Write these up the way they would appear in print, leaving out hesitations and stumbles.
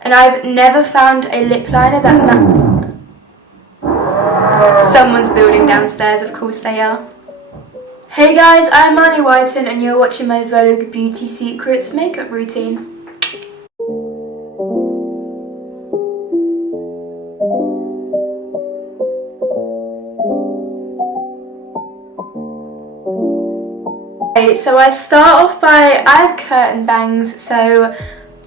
And I've never found a lip liner that someone's building downstairs, of course they are. Hey guys, I'm Marni Whiten and you're watching my Vogue Beauty Secrets makeup routine. So I start off by, I have curtain bangs, so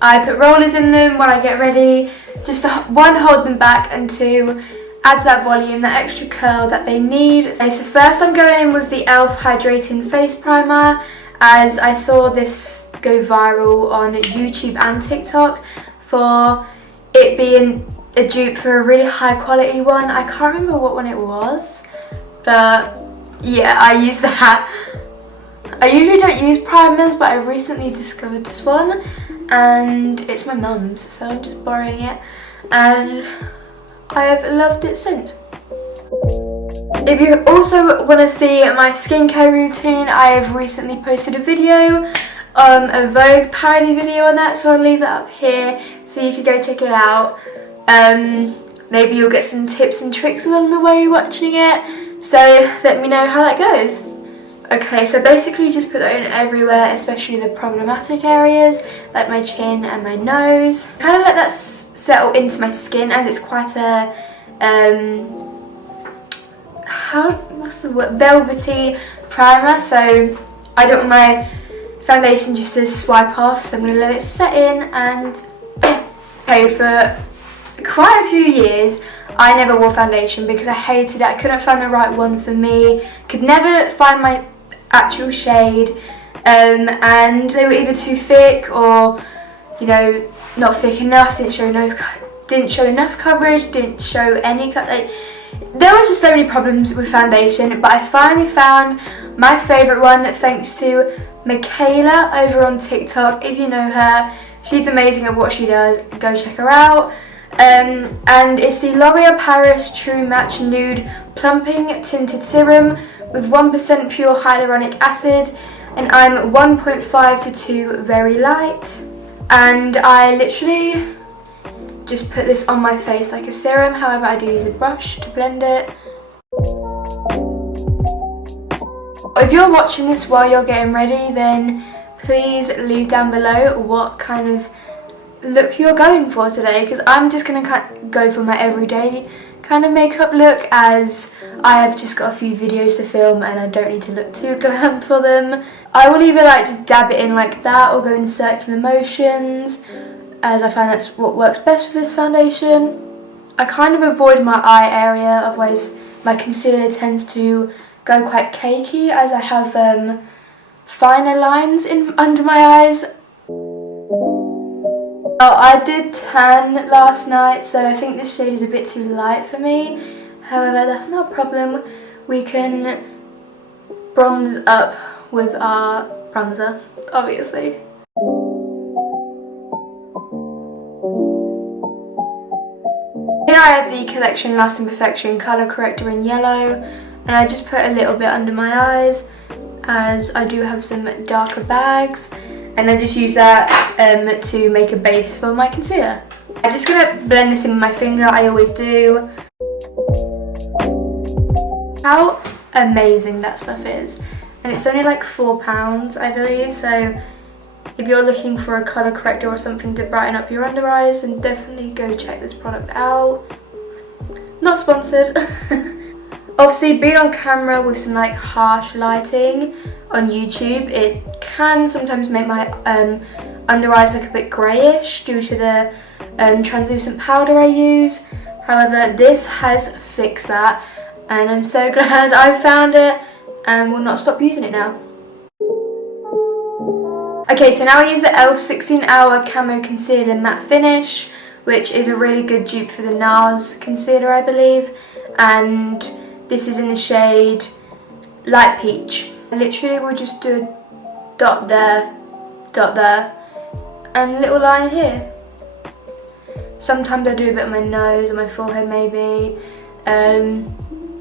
I put rollers in them when I get ready, just to, one, hold them back, and two, adds that volume, that extra curl that they need. Okay, so first I'm going in with the e.l.f. Hydrating Face Primer, as I saw this go viral on YouTube and TikTok for it being a dupe for a really high quality one. I can't remember what one it was, but yeah, I used that. I usually don't use primers, but I recently discovered this one and it's my mum's, so I'm just borrowing it and I've loved it since. If you also want to see my skincare routine, I have recently posted a video, a Vogue parody video on that, so I'll leave that up here so you can go check it out. Maybe you'll get some tips and tricks along the way watching it, so let me know how that goes. Okay, so basically just put that in everywhere, especially the problematic areas like my chin and my nose. Kind of let that settle into my skin, as it's quite a what's the word, velvety primer, so I don't want my foundation just to swipe off, so I'm going to let it set in. And okay, for quite a few years I never wore foundation because I hated it. I couldn't find the right one for me, could never find my actual shade, and they were either too thick or, you know, not thick enough, didn't show enough coverage, didn't show any there was just so many problems with foundation. But I finally found my favourite one thanks to Michaela over on TikTok. If you know her, she's amazing at what she does, go check her out. And it's the L'Oreal Paris True Match Nude Plumping Tinted Serum with 1% pure hyaluronic acid, and I'm 1.5 to 2 very light. And I literally just put this on my face like a serum, however I do use a brush to blend it. If you're watching this while you're getting ready, then please leave down below what kind of look you're going for today, because I'm just going to go for my everyday kind of makeup look, as I have just got a few videos to film and I don't need to look too glam for them. I will either like just dab it in like that or go in circular motions, as I find that's what works best with this foundation. I kind of avoid my eye area, otherwise my concealer tends to go quite cakey, as I have finer lines under my eyes. Oh, I did tan last night, so I think this shade is a bit too light for me. However, that's not a problem. We can bronze up with our bronzer, obviously. Here I have the Collection Lasting Perfection Colour Corrector in yellow, and I just put a little bit under my eyes, as I do have some darker bags. And I just use that to make a base for my concealer. I'm just going to blend this in with my finger, I always do. How amazing that stuff is. And it's only like £4, I believe, so if you're looking for a colour corrector or something to brighten up your under eyes, then definitely go check this product out. Not sponsored. Obviously, being on camera with some like harsh lighting on YouTube, it can sometimes make my under eyes look a bit greyish due to the translucent powder I use. However, this has fixed that, and I'm so glad I found it and will not stop using it now. Okay, so now I use the e.l.f. 16-Hour Camo Concealer Matte Finish, which is a really good dupe for the NARS concealer, I believe, and this is in the shade Light Peach. I literally will just do a dot there, and a little line here. Sometimes I do a bit on my nose or my forehead maybe,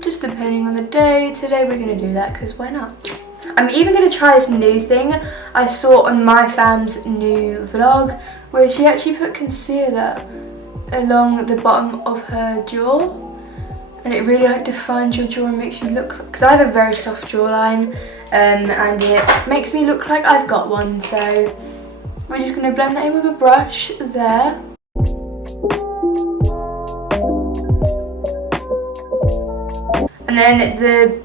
just depending on the day. Today we're going to do that because why not? I'm even going to try this new thing I saw on my fam's new vlog where she actually put concealer along the bottom of her jaw, and it really like defines your jaw and makes you look, because I have a very soft jawline, and it makes me look like I've got one. So we're just going to blend that in with a brush there. And then the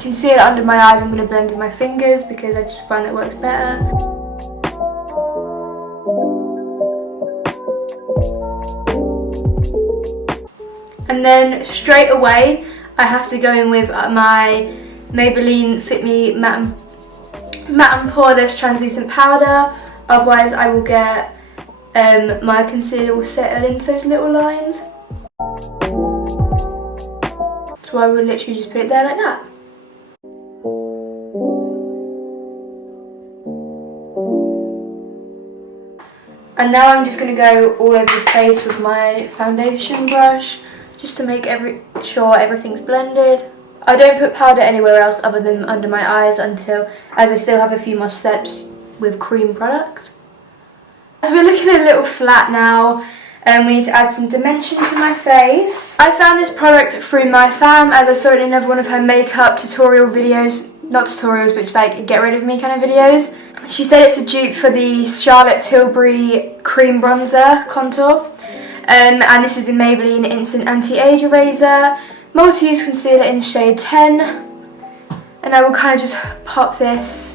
concealer under my eyes I'm going to blend with my fingers because I just find that works better. And then straight away I have to go in with my Maybelline Fit Me Matte and Poreless Translucent Powder, otherwise I will get my concealer will settle into those little lines. So I will literally just put it there like that. And now I'm just going to go all over the face with my foundation brush, just to make sure everything's blended. I don't put powder anywhere else other than under my eyes as I still have a few more steps with cream products. As we're looking a little flat now, we need to add some dimension to my face. I found this product through my fam as I saw it in another one of her makeup tutorial videos. Not tutorials, but just like get rid of me kind of videos. She said it's a dupe for the Charlotte Tilbury Cream Bronzer Contour. And this is the Maybelline Instant Anti-Age Eraser Multi-Use Concealer in shade 10. And I will kind of just pop this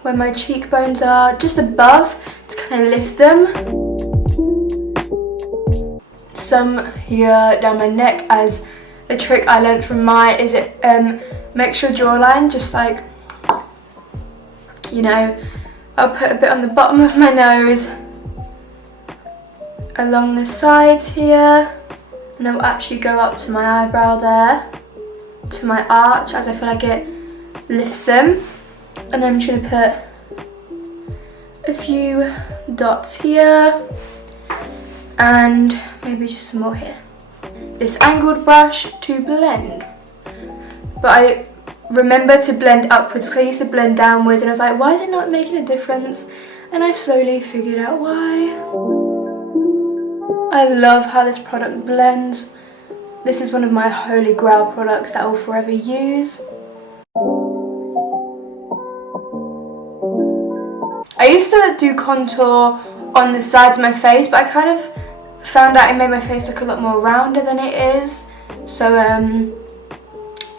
where my cheekbones are, just above, to kind of lift them. Some here down my neck, as a trick I learnt from is it makes your jawline just like, you know, I'll put a bit on the bottom of my nose, along the sides here, and I'll actually go up to my eyebrow there, to my arch, as I feel like it lifts them. And then I'm just going to put a few dots here, and maybe just some more here. This angled brush to blend, but I remember to blend upwards because I used to blend downwards and I was like, why is it not making a difference? And I slowly figured out why. I love how this product blends. This is one of my holy grail products that I will forever use. I used to do contour on the sides of my face, but I kind of found out it made my face look a lot more rounder than it is, so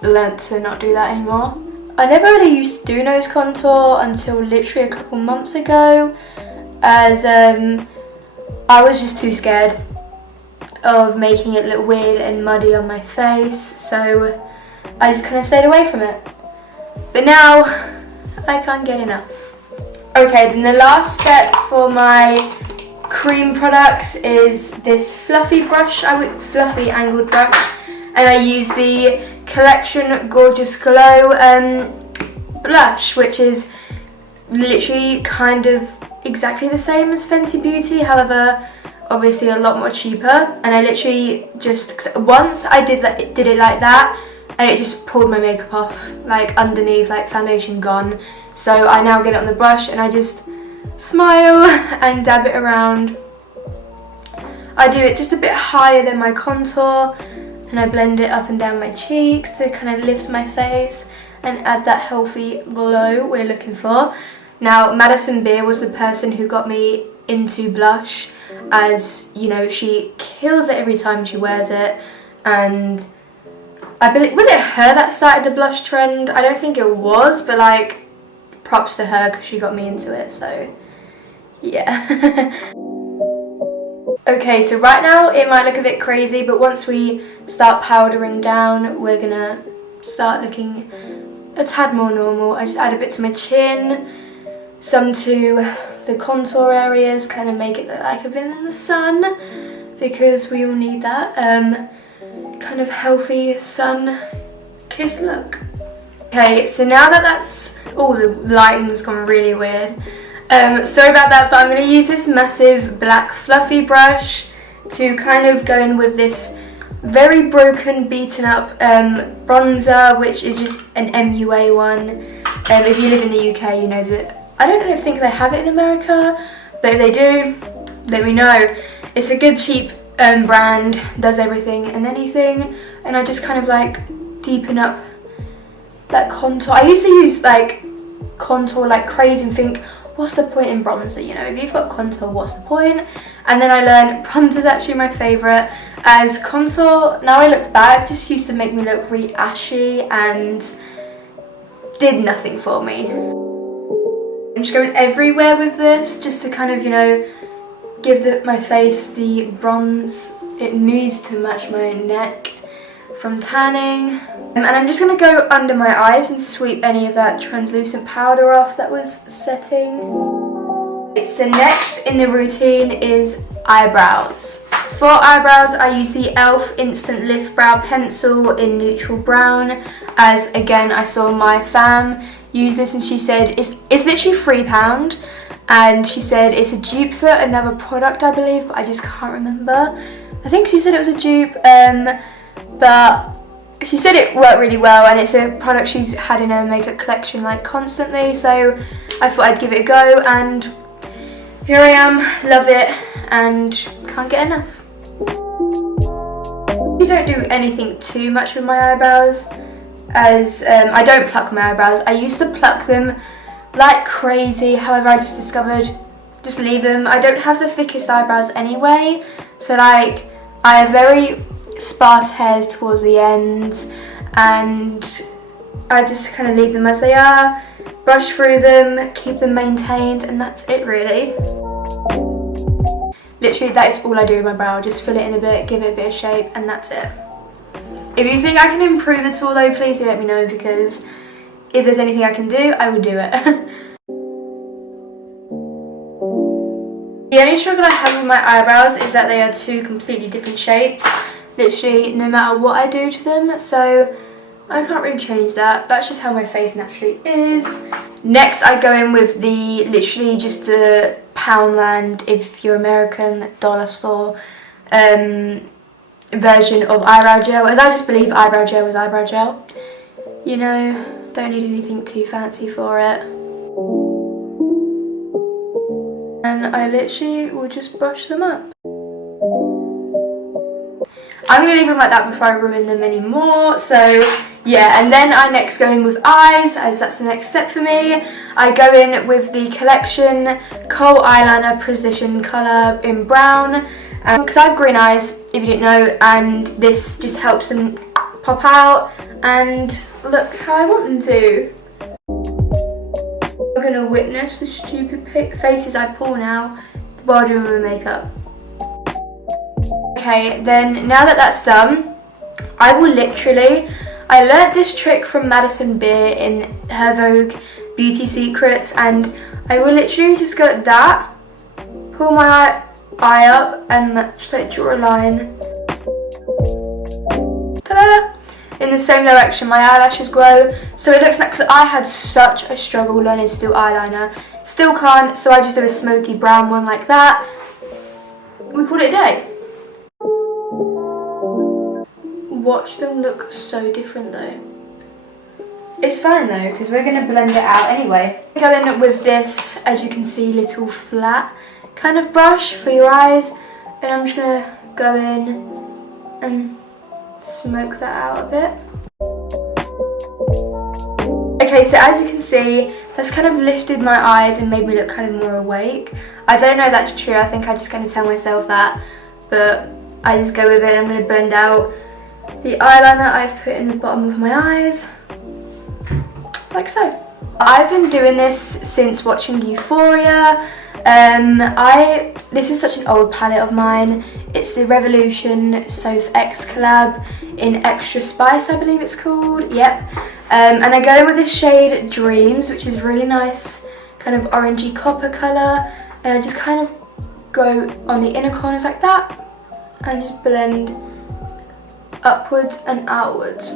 learnt to not do that anymore. I never really used to do nose contour until literally a couple months ago, as I was just too scared of making it look weird and muddy on my face, so I just kind of stayed away from it. But now I can't get enough. Okay, then the last step for my cream products is this fluffy angled brush, and I use the Collection Gorgeous Glow blush, which is literally kind of exactly the same as Fenty Beauty, however obviously a lot more cheaper. And I literally just, once I did it like that, and it just pulled my makeup off, like underneath, like foundation gone. So I now get it on the brush and I just smile and dab it around. I do it just a bit higher than my contour, and I blend it up and down my cheeks to kind of lift my face and add that healthy glow we're looking for. Now, Madison Beer was the person who got me into blush, as you know, she kills it every time she wears it, and I believe, was it her that started the blush trend? I don't think it was, but like, props to her because she got me into it, so yeah. Okay, so right now it might look a bit crazy, but once we start powdering down, we're gonna start looking a tad more normal. I just add a bit to my chin, some to the contour areas, kind of make it look like I've been in the sun, because we all need that kind of healthy sun-kissed look. Okay, so now that's, oh, the lighting's gone really weird. Sorry about that, but I'm going to use this massive black fluffy brush to kind of go in with this very broken, beaten up bronzer, which is just an MUA one. If you live in the UK, you know that I don't think they have it in America, but if they do, let me know. It's a good cheap brand, does everything and anything, and I just kind of like deepen up that contour. I used to use like contour like crazy and think, what's the point in bronzer, you know, if you've got contour, what's the point? And then I learned bronzer's actually my favourite, as contour, now I look back, just used to make me look really ashy and did nothing for me. I'm just going everywhere with this, just to kind of, you know, give my face the bronze it needs to match my neck from tanning. And I'm just going to go under my eyes and sweep any of that translucent powder off that was setting. So next in the routine is eyebrows. For eyebrows, I use the e.l.f. Instant Lift Brow Pencil in neutral brown, as again I saw my fam use this and she said it's literally £3, and she said it's a dupe for another product, I believe, but I just can't remember. I think she said it was a dupe, but she said it worked really well, and it's a product she's had in her makeup collection like constantly, so I thought I'd give it a go, and here I am, love it, and can't get enough. I don't do anything too much with my eyebrows, as I don't pluck my eyebrows. I used to pluck them like crazy, however I just discovered just leave them. I don't have the thickest eyebrows anyway, so like I have very sparse hairs towards the ends, and I just kind of leave them as they are, brush through them, keep them maintained, and that's it really. Literally that is all I do with my brow, just fill it in a bit, give it a bit of shape, and that's it. If you think I can improve at all though, please do let me know, because if there's anything I can do, I will do it. The only struggle I have with my eyebrows is that they are two completely different shapes, literally no matter what I do to them, so I can't really change that. That's just how my face naturally is. Next I go in with the literally just a Poundland, if you're American, dollar store version of eyebrow gel, as I just believe eyebrow gel is eyebrow gel. You know, don't need anything too fancy for it. And I literally will just brush them up. I'm going to leave them like that before I ruin them anymore, so yeah. And then I next go in with eyes, as that's the next step for me. I go in with the Collection Kohl Eyeliner Precision Colour in brown, because I have green eyes, if you didn't know, and this just helps them pop out and look how I want them to. I'm going to witness the stupid faces I pull now while doing my makeup. Okay, then now that that's done, I will literally, I learnt this trick from Madison Beer in her Vogue Beauty Secrets, and I will literally just go like that, pull my eye up, and just like draw a line. Ta-da! In the same direction my eyelashes grow, so it looks like, because I had such a struggle learning to do eyeliner, still can't, so I just do a smoky brown one like that. We call it a day. Watch them look so different though. It's fine though, because we're going to blend it out anyway. Go in with this, as you can see, little flat kind of brush for your eyes, and I'm just going to go in and smoke that out a bit. Okay, so as you can see, that's kind of lifted my eyes and made me look kind of more awake. I don't know if that's true, I think I'm just going to tell myself that, but I just go with it. I'm going to blend out the eyeliner I've put in the bottom of my eyes, like so. I've been doing this since watching Euphoria. This is such an old palette of mine. It's the Revolution Soph X collab in Extra Spice, I believe it's called. Yep. And I go in with this shade Dreams, which is really nice, kind of orangey copper colour. And I just kind of go on the inner corners like that, and just blend upwards and outwards.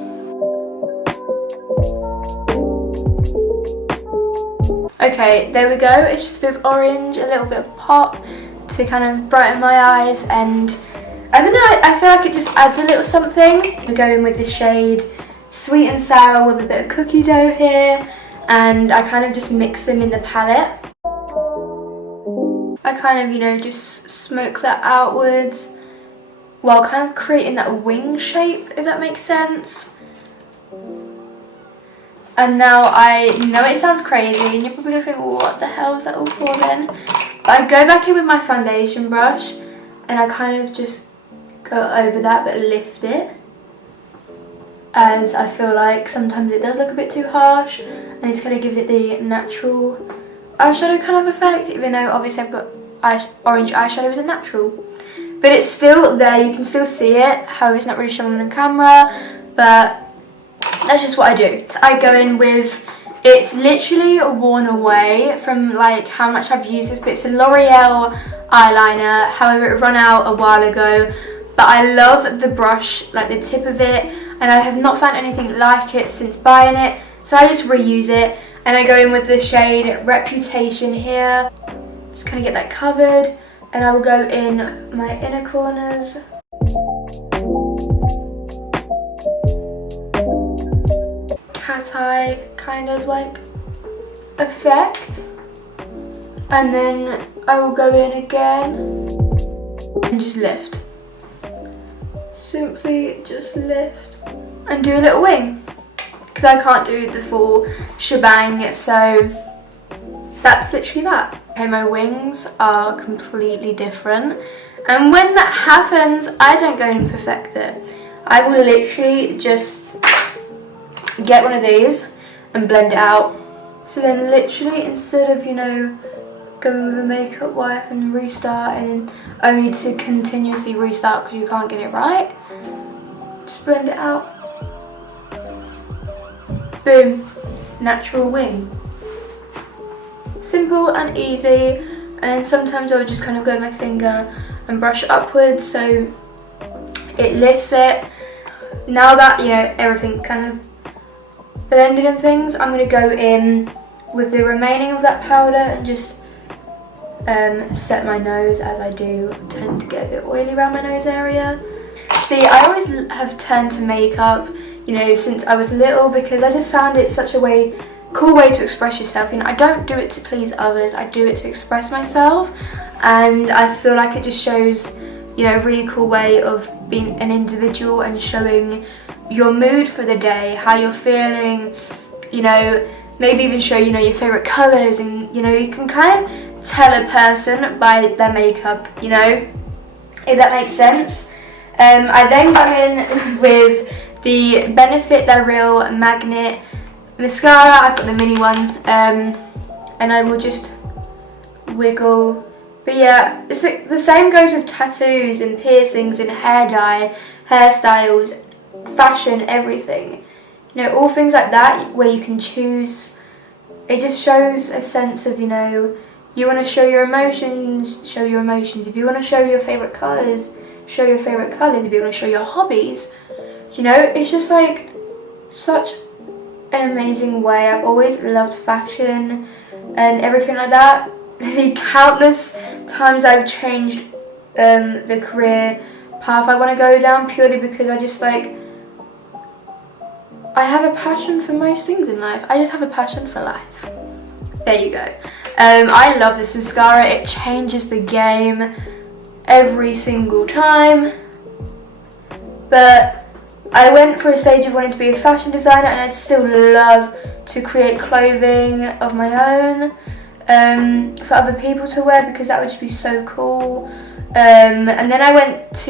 Okay, there we go. It's just a bit of orange, a little bit of pop to kind of brighten my eyes, and I don't know, I feel like it just adds a little something. We go in with the shade Sweet and Sour with a bit of cookie dough here, and I kind of just mix them in the palette. I kind of, you know, just smoke that outwards while kind of creating that wing shape, if that makes sense. And now I know it sounds crazy and you're probably gonna think, what the hell is that all for then? But I go back in with my foundation brush and I kind of just go over that but lift it, as I feel like sometimes it does look a bit too harsh, and it kind of gives it the natural eyeshadow kind of effect, even though obviously I've got orange eyeshadow as a natural. But it's still there, you can still see it, however it's not really showing on camera, but that's just what I do. I go in with, it's literally worn away from like how much I've used this, but it's a L'Oreal eyeliner, however it ran out a while ago, but I love the brush, like the tip of it, and I have not found anything like it since buying it, so I just reuse it. And I go in with the shade Reputation here, just kind of get that covered, and I will go in my inner corners. Cat eye kind of like effect, and then I will go in again and just lift. Simply just lift and do a little wing, because I can't do the full shebang, so that's literally that. Okay, my wings are completely different, and when that happens I don't go in and perfect it. I will literally just get one of these and blend it out. So then literally, instead of, you know, going with a makeup wipe and restarting only to continuously restart because you can't get it right, just blend it out. Boom, natural wing. Simple and easy. And then sometimes I would just kind of go with my finger and brush it upwards so it lifts it. Now that, you know, everything kind of blended and things, I'm going to go in with the remaining of that powder and just set my nose, as I do tend to get a bit oily around my nose area. See, I always have turned to makeup, you know, since I was little, because I just found it such a cool way to express yourself. You know, I don't do it to please others, I do it to express myself, and I feel like it just shows, you know, a really cool way of being an individual and showing your mood for the day, how you're feeling, you know, maybe even show, you know, your favourite colours, and, you know, you can kind of tell a person by their makeup, you know, if that makes sense. I then go in with the Benefit They're Real Magnet Mascara. I've got the mini one, and I will just wiggle. But yeah, it's like the same goes with tattoos and piercings and hair dye, hairstyles, fashion, everything. You know, all things like that where you can choose. It just shows a sense of, you know, you want to show your emotions, show your emotions. If you want to show your favourite colours, show your favourite colours. If you want to show your hobbies, you know, it's just like such an amazing way. I've always loved fashion and everything like that. The countless times I've changed the career path I want to go down, purely because I just like, I have a passion for most things in life. I just have a passion for life. There you go. I love this mascara. It changes the game every single time. But I went for a stage of wanting to be a fashion designer, and I'd still love to create clothing of my own for other people to wear, because that would just be so cool. And then I went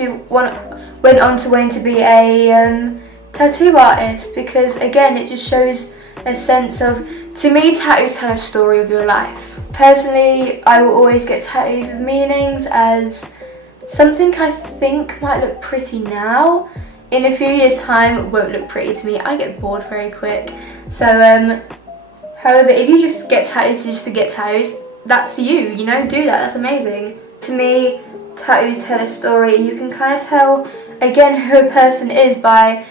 on to wanting to be a tattoo artist, because again, it just shows a sense of, to me, tattoos tell a story of your life. Personally, I will always get tattoos with meanings, as something I think might look pretty now, in a few years' time won't look pretty to me. I get bored very quick. So however, if you just get tattoos just to get tattoos, that's you, you know, do that, that's amazing. To me, tattoos tell a story, and you can kind of tell, again, who a person is by,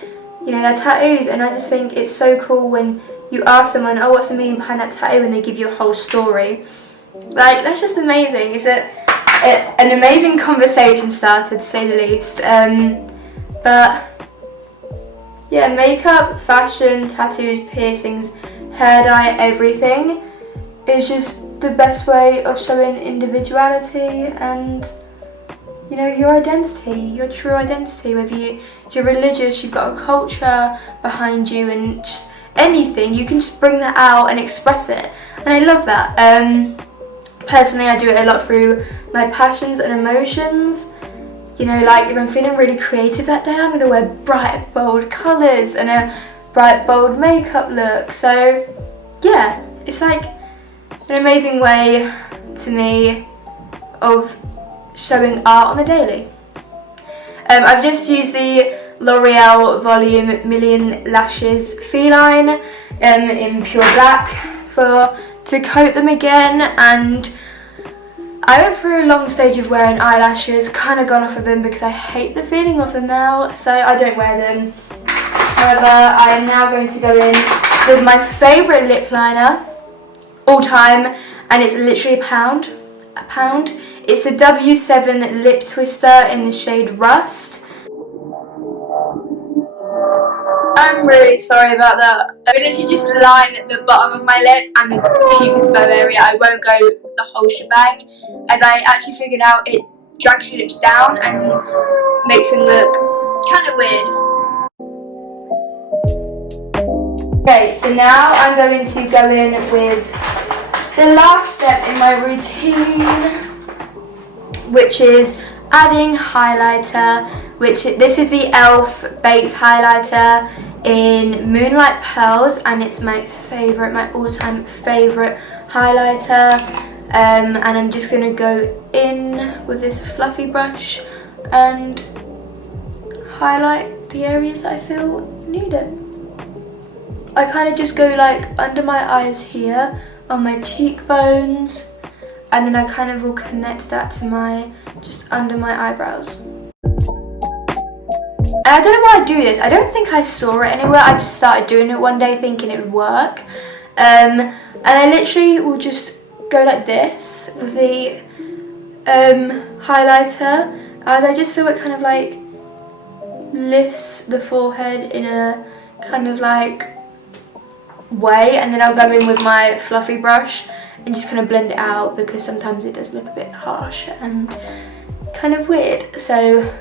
you know, their tattoos. And I just think it's so cool when you ask someone, oh, what's the meaning behind that tattoo, and they give you a whole story. Like, that's just amazing. It's an amazing conversation starter, to say the least. But yeah, makeup, fashion, tattoos, piercings, hair dye, everything is just the best way of showing individuality and, you know, your identity, your true identity. Whether you're religious, you've got a culture behind you, and just anything, you can just bring that out and express it, and I love that. Personally, I do it a lot through my passions and emotions. You know, like if I'm feeling really creative that day, I'm going to wear bright, bold colours and a bright, bold makeup look. So yeah, it's like an amazing way to me of showing art on the daily. I've just used the L'Oreal Volume Million Lashes Feline in pure black to coat them again, and I went through a long stage of wearing eyelashes, kind of gone off of them because I hate the feeling of them now, so I don't wear them. However, I am now going to go in with my favourite lip liner all time, and it's literally a pound. It's the W7 Lip Twister in the shade Rust. I'm really sorry about that. I literally just line the bottom of my lip and the cupid's bow area. I won't go the whole shebang, as I actually figured out it drags your lips down and makes them look kind of weird. Okay, so now I'm going to go in with the last step in my routine, which is adding highlighter. This is the e.l.f. Baked Highlighter in Moonlight Pearls, and it's my favourite, my all-time favourite highlighter. And I'm just going to go in with this fluffy brush and highlight the areas that I feel need it. I kind of just go like under my eyes here, on my cheekbones, and then I kind of will connect that to just under my eyebrows. And I don't know why I do this. I don't think I saw it anywhere. I just started doing it one day thinking it would work. And I literally will just go like this with the highlighter, as I just feel it kind of like lifts the forehead in a kind of like way, and then I'll go in with my fluffy brush and just kind of blend it out, because sometimes it does look a bit harsh and kind of weird. So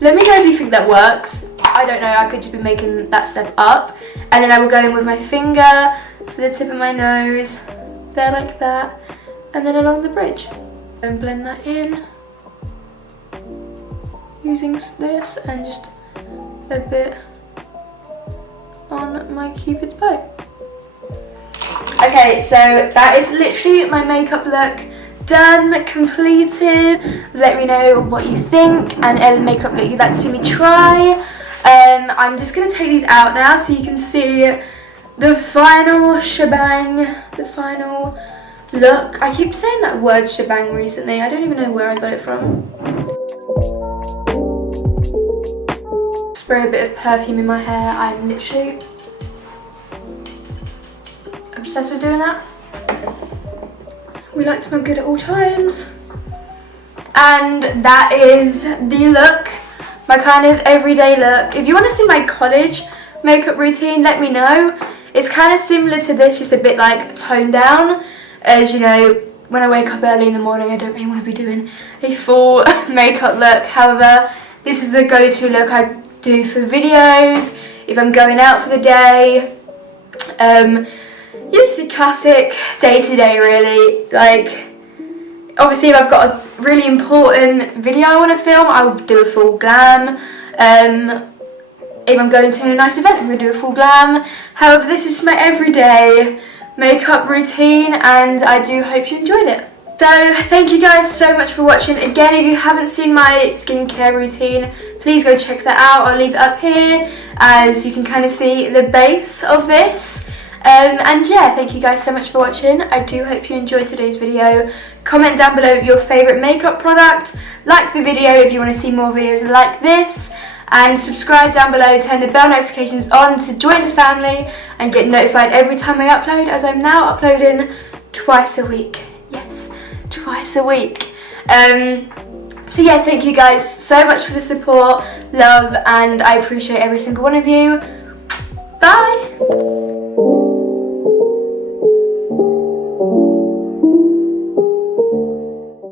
let me know if you think that works. I don't know, I could just be making that step up. And then I will go in with my finger for the tip of my nose, there like that, and then along the bridge. And blend that in using this, and just a bit on my cupid's bow. Okay, so that is literally my makeup look done, completed. Let me know what you think and any makeup look you'd like to see me try. I'm just going to take these out now so you can see the final shebang, the final look. I keep saying that word shebang recently. I don't even know where I got it from. Spray a bit of perfume in my hair. I'm literally obsessed with doing that. We like to smell good at all times. And that is the look, my kind of everyday look. If you want to see my college makeup routine, let me know. It's kind of similar to this, just a bit like toned down. As you know, when I wake up early in the morning, I don't really want to be doing a full makeup look. However, this is the go-to look I do for videos, if I'm going out for the day. Just a classic day-to-day really. Like, obviously if I've got a really important video I want to film, I'll do a full glam. If I'm going to a nice event, I'm going to do a full glam. However, this is my everyday makeup routine, and I do hope you enjoyed it. So thank you guys so much for watching. Again, if you haven't seen my skincare routine, please go check that out. I'll leave it up here, as you can kind of see the base of this. And yeah, thank you guys so much for watching. I do hope you enjoyed today's video. Comment down below your favourite makeup product. Like the video if you want to see more videos like this. And subscribe down below, turn the bell notifications on to join the family and get notified every time I upload, as I'm now uploading twice a week. Yes, twice a week. So yeah, thank you guys so much for the support, love, and I appreciate every single one of you. Bye!